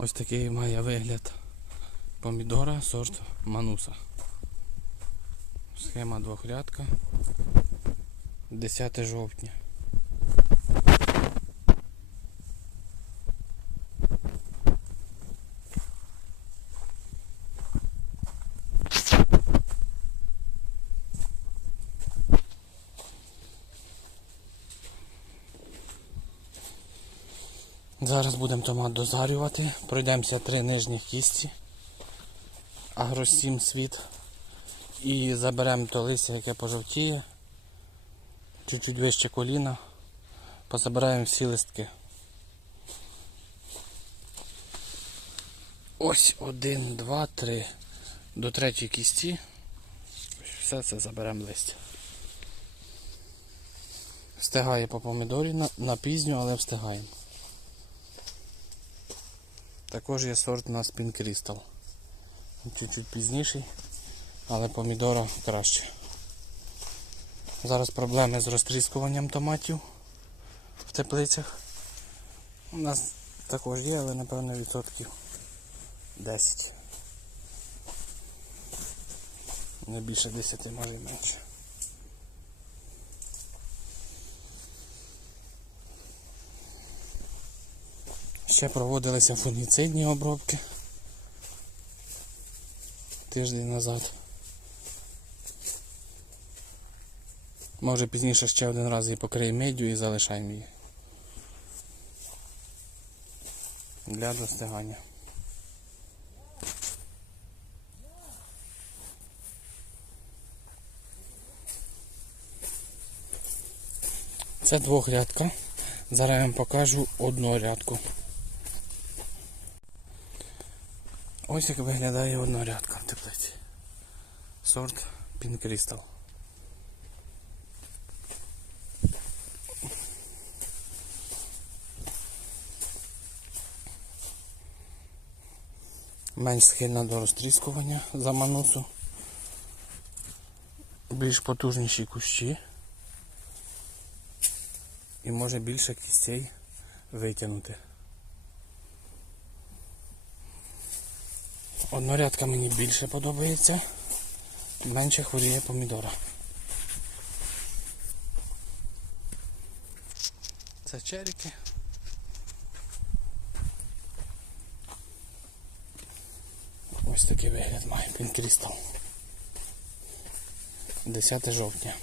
Ось такий має вигляд помідора сорт Мануса. Схема двохрядка. 10 жовтня. Зараз будемо томат дозарювати. Пройдемося три нижніх кісті. Агросім світ. І заберемо то листя, яке пожовтіє. Чуть-чуть вище коліна. Позабираємо всі листки. Ось один, два, три. До третьої кісті. Все це заберемо листя. Встигає по помідорі на, на пізню, але встигаємо. Також є сорт у нас Pink Crystal. Чуть-чуть пізніший, але помідора краще. Зараз проблеми з розтріскуванням томатів в теплицях. У нас також є, але напевно відсотків 10. Не більше 10, може менше. Ще проводилися фунгіцидні обробки тиждень назад. Може пізніше ще один раз її покриємо медю і залишаємо її. Для достигання. Це двохрядка. Зараз я вам покажу однорядку. Ось як виглядає однорядка в теплиці. Сорт Crystal. Менш схильна до розтріскування за манусу. Більш потужніші кущі. І може більше кістей витягнути. Однорядка мені більше подобається, менше хворіє помідора. Це черіки. Ось такий вигляд має Crystal. 10 жовтня.